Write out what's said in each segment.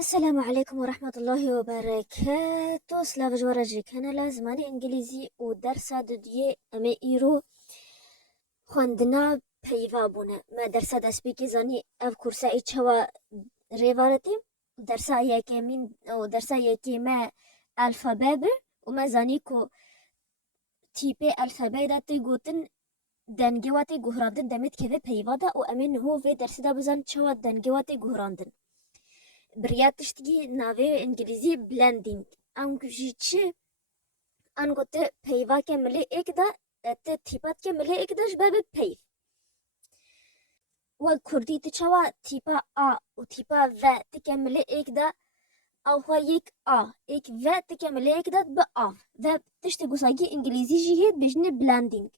السلام عليكم ورحمة الله وبركاته. سلاف جوارا كان زماني انجليزي ودرس دودية اما ايرو خواندنا بيفا بونا ما درس دسبيكي زاني اف كورسا ايچوا ريفارتي درسا يكي من او درسا يكي ما الفاباب وما زانيكو تيبي الفابي داتي گوتن دنگواتی گهراندن دمت که پیوا دا و امین هو في درس دا بزن چوا دنگواتی گهراندن برياتشتي ناوي انجليزي بلندنج انجي چه انگوت پیوا که ملی ایک دا ت تیپات که ملی ایک داش باب پیف و کردی تچوا تیپا ا و تیپا و تکمل ایک دا او هو یک ا ایک و تکمل ایک دا ب ا و تشت گوساگی انگلیزی جهید بجنه بلندنگ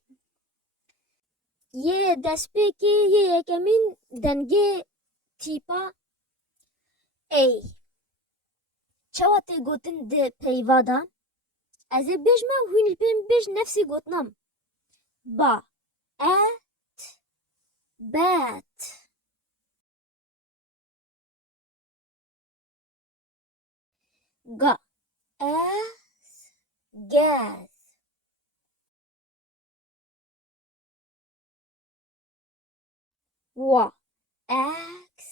یه دسپیکی یه یکمین دنگه تیپا ای چوا تی گوتن ده پیوا دا از بجمع هون البين بج نفسي قطنم با ات بات غا اس جاز وا اكس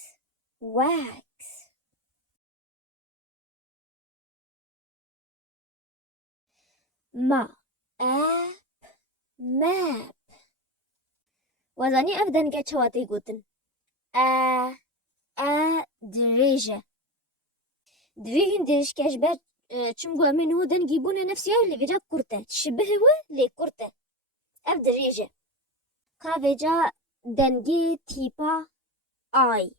واكس ما اب ماب وزاني افدن قد شواتي قوتن دريجة دريهن دريش كاشبات چمگو من هو دن جيبون نفسي اللي فيجا كورتا تشبه هو لي كورتا اف دريجة كافيجا دنگي تيبا آي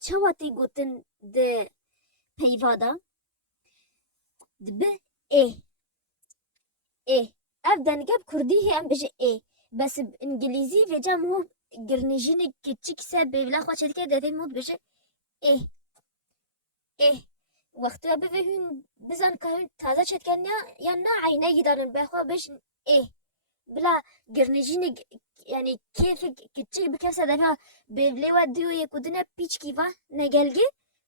چواتي گوتن د پیوادا دب ايه ايه اف دنگب كردي هي ام بجي ايه بس بانجليزي فيجا مو گرنجين كتشيك ساب بلا خوا شركه دتي مود بجي ايه ايه وقت بفهمن بزن كهن تازه شتكن يا نا عيني يدارن بخوا بش ايه بلا گرنجين يعني كيف كتشيك بكسا دفا بلي وديو يكودنا بيچ كيفا نگلگي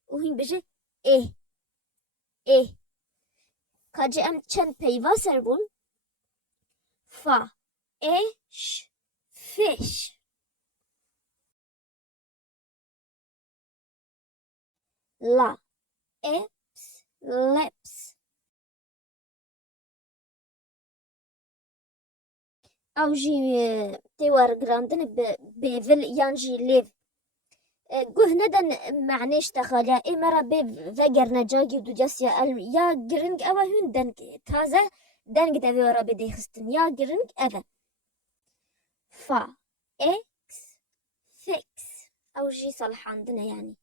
وهين بجي ايه ايه كاجي ام چند پیوا سربون فا ايش فيش لا ابس lips او جي تيوار جراندن بيفل يانجي ليف گوه ندن معنیش تخاله ای مرا به وگر نجاگی دو جاسیا یا گرنگ اوه هون دنگ تازه دنگ دوی ورا بده خستن یا گرنگ اوه فا اکس فیکس او جی صالحاندنه يعني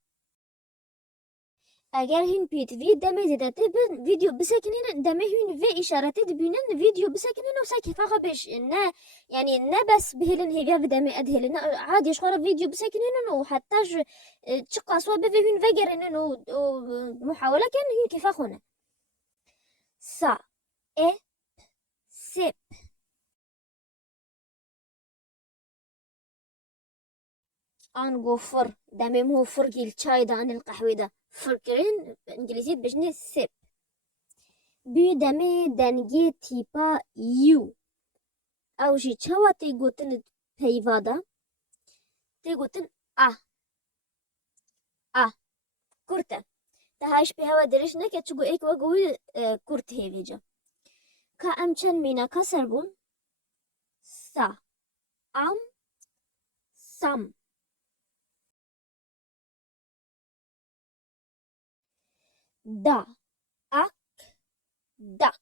اگر هین پیت وی دمه زدته فيديو بسكنين دمه هین في اشارات دبينن فيديو بسكنين وساكي فقط بش نه يعني نه بس بهلن هيفيا بدمه ادهلن عادي شخور فيديو بسكنين وحتى تشقى صوب هين فجرن ومحاولة كان هين كيف اخونا سا ا سيب انغو فر دمه مو فرقي الشاي ده عن القهوة ده فرقين انجليزي بجني سيب بي دمه دنگي تيبا يو او جي چوا تي گوتن پیوادا تي گوتن ا كورتا تهاش بهوا درش نكه چگو ایک وگوی كورت هيفيجا كا امچن مينا كسر بون سا ام سم دا اك دك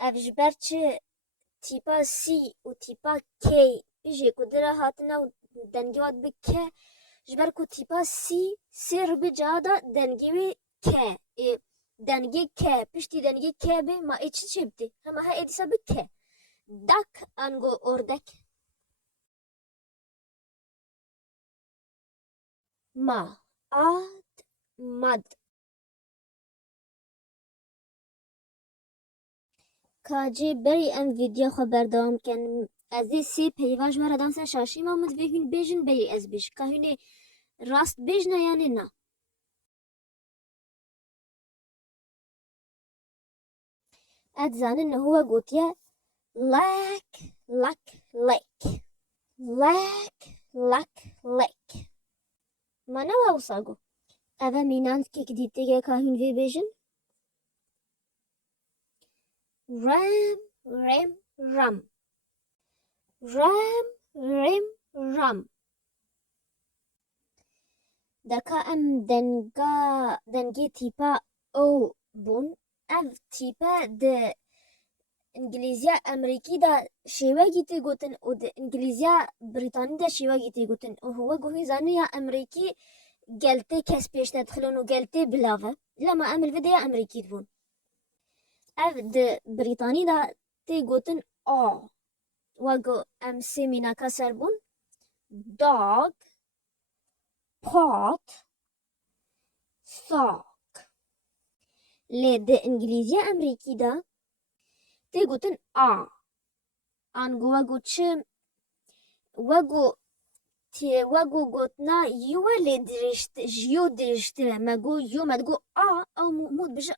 افجبرچ تيبا سي و تيبا كي بيجي كدرا هاتنا و دنگيوات بكه جبركو تيبا سي سير بجادا دنگيوي كه دنگي كه پشتي دنگي كه بي ما ايچ چبتي هما ها اديسا بكه دك انگو اردك ما آد مد کاجی بری ام ویدیو خبر دام کن از سی پیواج مرا دانس شاشی ما مد بهین بیجن بری از بیش که هنی راست بیجن یعنی نه اتزانن هو قوتيا لك لك ما نوا وصاقو أبا مينانس كي كديتيجا كاهين في بيجن رام رام رام دكا أم دنجي تيبا أو بون أف تيبا د إنجليزيا أمريكي دا شيواجي تيغوتن و د إنجليزيا بريطاني دا شيواجي تيغوتن وهو قوهي زانو يا أمريكي قلتي كاس بيش تدخلون وقلتي بلافا لما أمل فيديا أمريكي تبون أف د بريطاني دا تيغوتن وقو أم سيمينا كسر بون dog pot sock لي د إنجليزيا أمريكي دا تيغوتن أنغو وقو تشم وقو قوتنا يو اللي درشت جيو درشت ما قو يو ما تقو أو مود بجا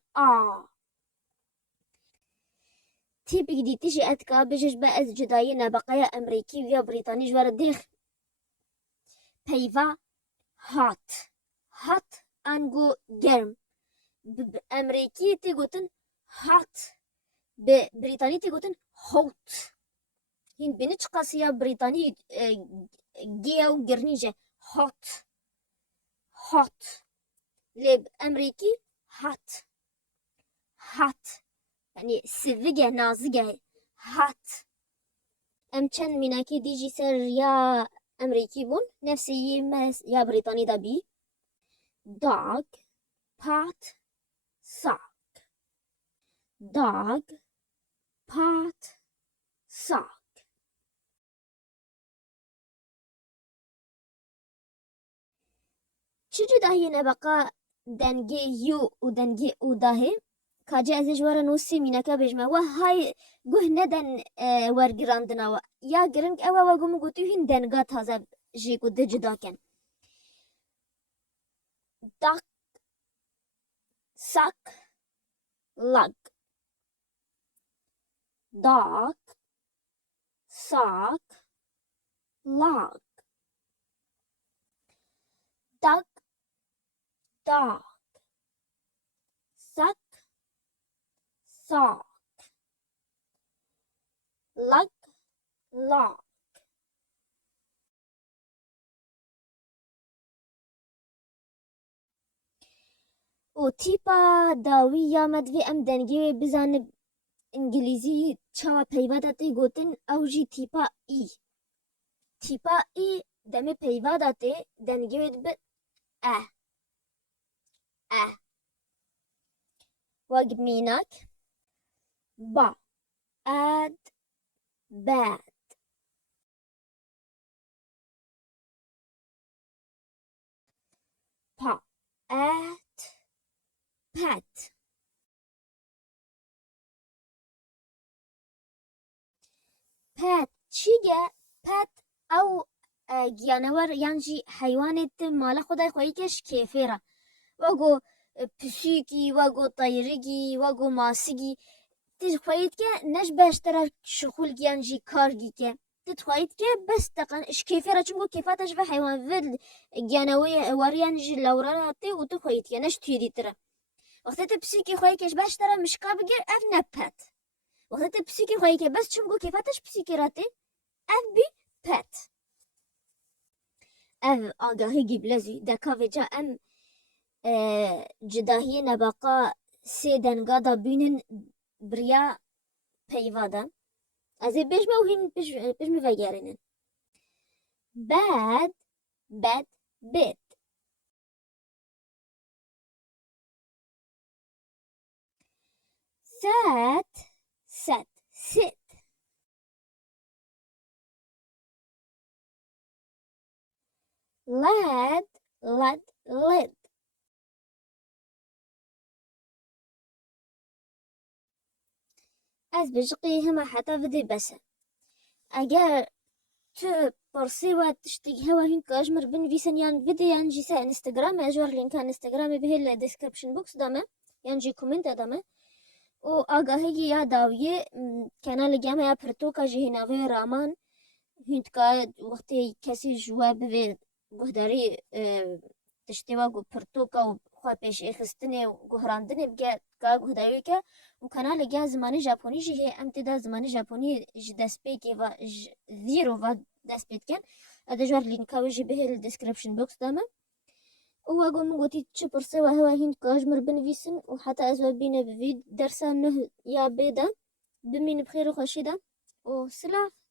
تيبك دي تيجي أتكا بجش بأز جداينا بقايا أمريكي ويا بريطاني جوار الديخ بيفا هات أنغو جرم بأمريكي تيغوتن هات ببريطاني تيغوتن هوت هين بنتش قاسية بريطاني جيا وقرنيجة هات لب أمريكي هات يعني سذجة نازجة هات أم كان مناكي ديجي سر يا أمريكي بون نفسي يا بريطاني دبي dog pot sock dog pot sock چجو داهی نبقى دنگي يو ودنگي او داهي كاجي ازي جوارا نوسي ميناكا بجمع وهاي قه ندن ورگراندنا يا گرنگ اوا وگم گوتو هين دنگا تازه جيكو ده جدا كن duck suck lug dog sock log duck dog suck sock lug log و تیپا داوی یا مدوی ام دنگی بزن انگلیزی چا پیوادا تی گوتن او جی تیپا ای دمی پیوادا تی دنگی ب اه وقت ميناك با اد bad pa at pet pet چیگه pet او جانور یعنی حیوانت مال خدای خواهی کش کیفیره وگو پسیکی وگو طیرگی وگو ماسگی تخواهید که نش بشتر شغل یعنی کارگی که تخواهید که بس تقن اش کیفیره چونگو کیفاتش و حیوان ود جانوی وریانجی لوراناتی و تخواهید که نش تیری تره وقتی تبسیکی خواهی کش بشتر مشکا بگیر اف نپت وقتی تبسیکی خواهی که بس چونگو کیفاتش پسیکی راتی اف بی پت اف آگاهی گیبلزی دکا وجا ام جداهی نباقا سه دنگا دا بینن بریا پیوادا از بجمه و هین بجمه وگرینن bad bed sat sit lad lid از بجقي هما حتى بدي بس اگر تو برسي وتشتي هوا هين كاجمر بنفيسن يان فيديو يان جيسا انستغرام اجور لينك انستغرام به الديسكريبشن بوكس دامه يان جي كومنت دامه و آگاهی یا داویه کانال گامه یا پرتوکا جهناوی رامان هند که وقتی کسی جواب به گهداری تشتیوا گو پرتوکا و خواه پیش اخستنه و گهراندنه بگه که گهداری که و کانال گه زمانی ژاپنی جه امتدا زمانی ژاپنی دست پیکی و زیرو و دست پیک کن ادجار لینکاوی جه به الدسکریپشن بوکس دامه و أقول من قلت شبر سوا هوا هند كاجمر بنفيسن وحتى أزوا بينا بفيد درسان نه يا بيدا بمين بخير وخشيدا وسلاف.